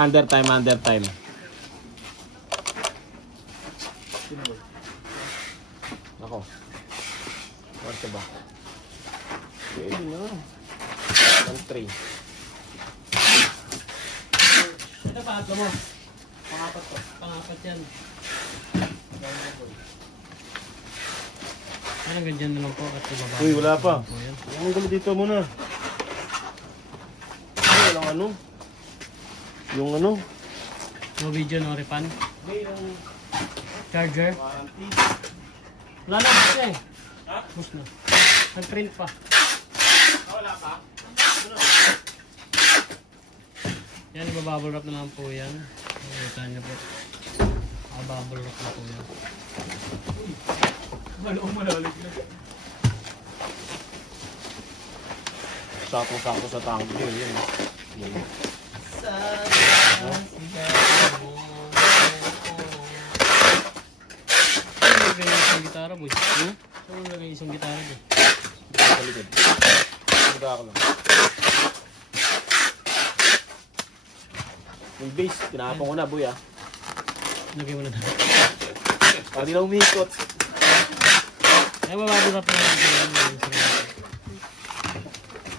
Under time, under time. Ako. What's ba? Pwede na. 1-3. Ito pangatlo mo. Pangapat to. Pangapat yan. Ano ganyan na lang po at ibaba. Uy, wala pa. Po yan. Ang gulo dito muna. Ay, walang ano. Yung ano. No video, no repan. May yung Charger. warranty. Wala na bus na eh. Ha? Bus na. Nag-print pa. Wala pa? Yan, ibabubble wrap na lang po yan. Nakita niyo po. Bubble wrap na po yan. Malalig na. Sakto-sakto sa tango yun. Yun. Saan mo lagay isang gitara, boy? Saan mo lagay isang gitara, boy? Sa likod. Huwag ako lang. Yung bass, tinapon ko na, boy ah. Lagay mo na doon. Para di na umihikot. Ay, mababulap na lang po yan.